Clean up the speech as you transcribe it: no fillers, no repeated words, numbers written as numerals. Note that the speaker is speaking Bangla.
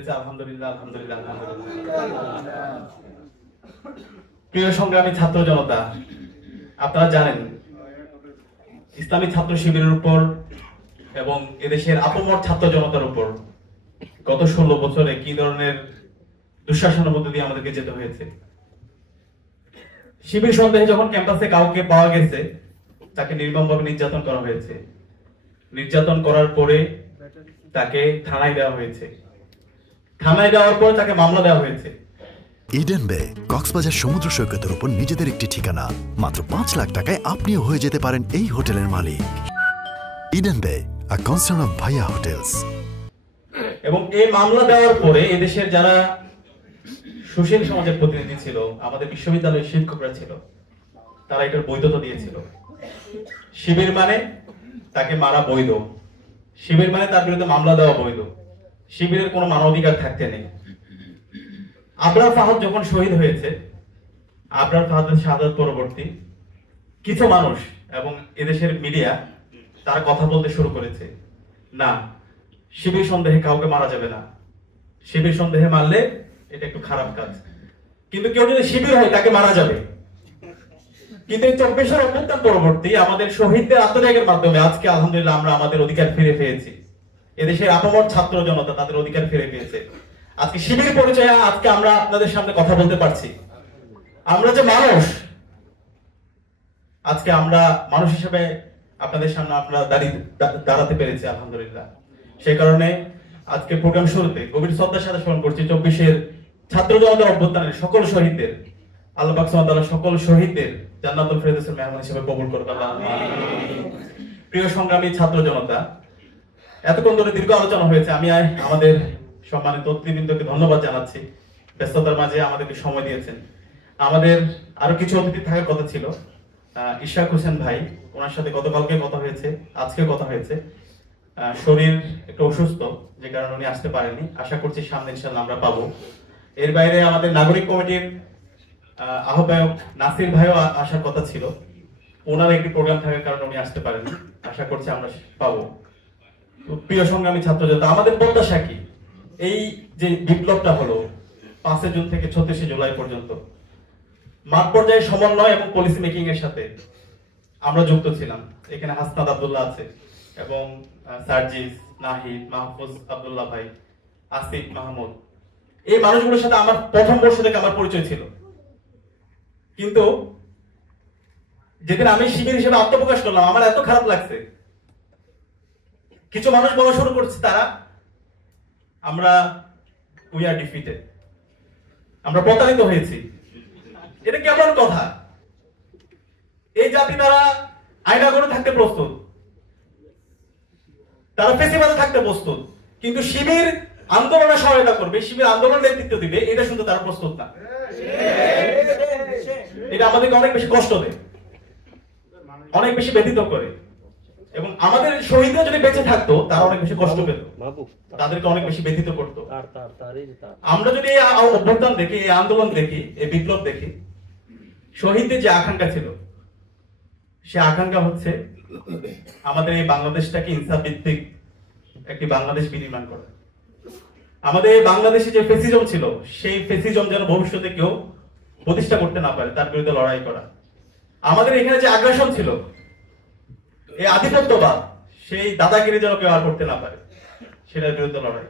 হয়েছে। আলহামদুলিল্লাহ, আলহামদুলিল্লাহ, আলহামদুলিল্লাহ। প্রিয় সংগ্রামী ছাত্র জনতা, আপনারা জানেন ইসলামী ছাত্র শিবিরের উপর এবং এদেশের আপমর ছাত্র জনতার উপর গত 16 বছরে কি ধরনের দুঃশাসনের মধ্যে দিয়ে আমাদেরকে যেতে হয়েছে। শিবির সন্দেহে যখন ক্যাম্পাসে কাউকে পাওয়া গেছে, তাকে নির্মমভাবে নির্যাতন করা হয়েছে। নির্যাতন করার পরে তাকে থানায় দেওয়া হয়েছে। থানায় দেওয়ার পর তাকে মামলা দেওয়া হয়েছে। ইডেন বে কক্সবাজার সমুদ্র সৈকতের উপর নিজেদের একটি ঠিকানা। মাত্র 5 লাখ টাকায় আপনিও হয়ে যেতে পারেন এই হোটেলের মালিক। ইডেন বে, আ কনসার্ন অফ ভাইয়া হোটেলস। এবং এই মামলা দেওয়ার পরে এদেশের যারা সুশীল সমাজের প্রতিনিধি ছিল, আমাদের বিশ্ববিদ্যালয়ের শিক্ষকরা ছিল, তারা এটার বৈধতা দিয়েছিল। শিবির মানে তাকে মারা বৈধ, শিবির মানে তার বিরুদ্ধে মামলা দেওয়া বৈধ, শিবিরের কোনো মানবাধিকার থাকতে নেই। আবরার ফাহাদ যখন শহীদ হয়েছে, আবরার ফাহাদের শাহাদাত পরবর্তী কিছু মানুষ এবং এদেশের মিডিয়া তারা কথা বলতে শুরু করেছে, না শিবির সন্দেহে কাউকে মারা যাবে না, শিবির সন্দেহে মারলে এটা একটু খারাপ কাজ, কিন্তু কেউ যদি শিবির হয় তাকে মারা যাবে। কিন্তু এই 24 অভ্যুত্থান পরবর্তী আমাদের শহীদদের আত্মত্যাগের মাধ্যমে আজকে আলহামদুলিল্লাহ আমরা আমাদের অধিকার ফিরে পেয়েছি। এদেশের আপমর ছাত্র জনতা তাদের অধিকার ফিরে পেয়েছে। আজকে শিবির পরিচয়ে আজকে আমরা আপনাদের সামনে কথা বলতে পারছি। আমরা যে মানুষ, আজকে আমরা মানুষ হিসেবে আপনাদের সামনে আপনারা দাঁড়াতে পেরেছি আলহামদুলিল্লাহ। সেই কারণে আজকে প্রোগ্রাম শুরুতে গভীর শ্রদ্ধার সাথে স্মরণ করছি 24-এর ছাত্র জনতার অভ্যুত্থানের সকল শহীদদের। আল্লাহ পাক সুবহানাহু ওয়া তাআলা সকল শহীদদের জান্নাতুল ফেরদৌসের মেহমান হিসেবে কবুল করুন আল্লাহ। প্রিয় সংগ্রামী ছাত্র জনতা, এতক্ষণ ধরে দীর্ঘ আলোচনা হয়েছে। আমি আমাদের সম্মানিত অতিথিবৃন্দকে ধন্যবাদ জানাচ্ছি, ব্যস্ততার মাঝে আমাদেরকে সময় দিয়েছেন। আমাদের আরো কিছু অতিথি থাকার কথা ছিল। ইশাক হোসেন ভাই, ওনার সাথে গতকালকে কথা হয়েছে, আজকে কথা হয়েছে। শরীর একটু অসুস্থ, যে কারণে উনি আসতে পারেনি। আশা করছি সামনে ইনশাআল্লাহ আমরা পাবো। এর বাইরে আমাদের নাগরিক কমিটির আহ্বায়ক নাসির ভাইও আসার কথা ছিল, ওনার একটি প্রোগ্রাম থাকার কারণে উনি আসতে পারেনি। আশা করছি আমরা পাবো। প্রিয় সংগ্রামী ছাত্র জনতা, আমাদের প্রত্যাশা কি? এই যে বিপ্লবটা হলো 5 জুন থেকে 36 জুলাই পর্যন্ত, মাঠ পর্যায়ে সমন্বয় এবং পলিসি মেকিং এর সাথে আমরা যুক্ত ছিলাম। এখানে হাসনাত আব্দুল্লাহ আছে এবং সার্জিস, নাহিদ, মাহফুজ আব্দুল্লাহ ভাই, আসিফ মাহমুদ, এই মানুষগুলোর সাথে আমার প্রথম বর্ষ থেকে আমার পরিচয় ছিল। কিন্তু যেদিন আমি শিবির হিসেবে আত্মপ্রকাশ করলাম, আমার এত খারাপ লাগছে। কিছু মানুষ বলা শুরু করছে তারা আমরা উই আর ডিফিটেড, আমরা প্রতারিত হয়েছি। এটা কেমন কথা? এই জাতি তারা আয়না করে থাকতে প্রস্তুত, তারা ফেসিবাদে থাকতে প্রস্তুত, কিন্তু শিবির আন্দোলনে সহায়তা করবে, শিবির আন্দোলন নেতৃত্ব দিবে, এটা শুনতে তারা প্রস্তুত না। এটা আমাদেরকে অনেক বেশি কষ্ট দেয়, অনেক বেশি ব্যথিত করে। এবং আমাদের শহীদরা যদি বেঁচে থাকতো তারা অনেক বেশি কষ্ট পেত, তাদেরকে অনেক বেশি ব্যথিত করতো। আমরা যদি এই অভ্যুত্থান দেখি, এই আন্দোলন দেখি, এই বিপ্লব দেখি, শহীদদের যে আকাঙ্ক্ষা ছিল, সে আকাঙ্ক্ষা হচ্ছে আমাদের এই বাংলাদেশটাকে ইনসাফ ভিত্তিক একটি বাংলাদেশ বিনির্মাণ করা। আমাদের এই বাংলাদেশে যে ফেসিজম ছিল, সেই ফেসিজম যেন ভবিষ্যতে কেউ প্রতিষ্ঠা করতে না পারে, তার বিরুদ্ধে লড়াই করা। আমাদের এখানে যে আগ্রাসন ছিল, এই আধিপত্যবাদ, সেই দাদাগিরি যেন কেউ আর করতে না পারে, সেটার বিরুদ্ধে লড়াই।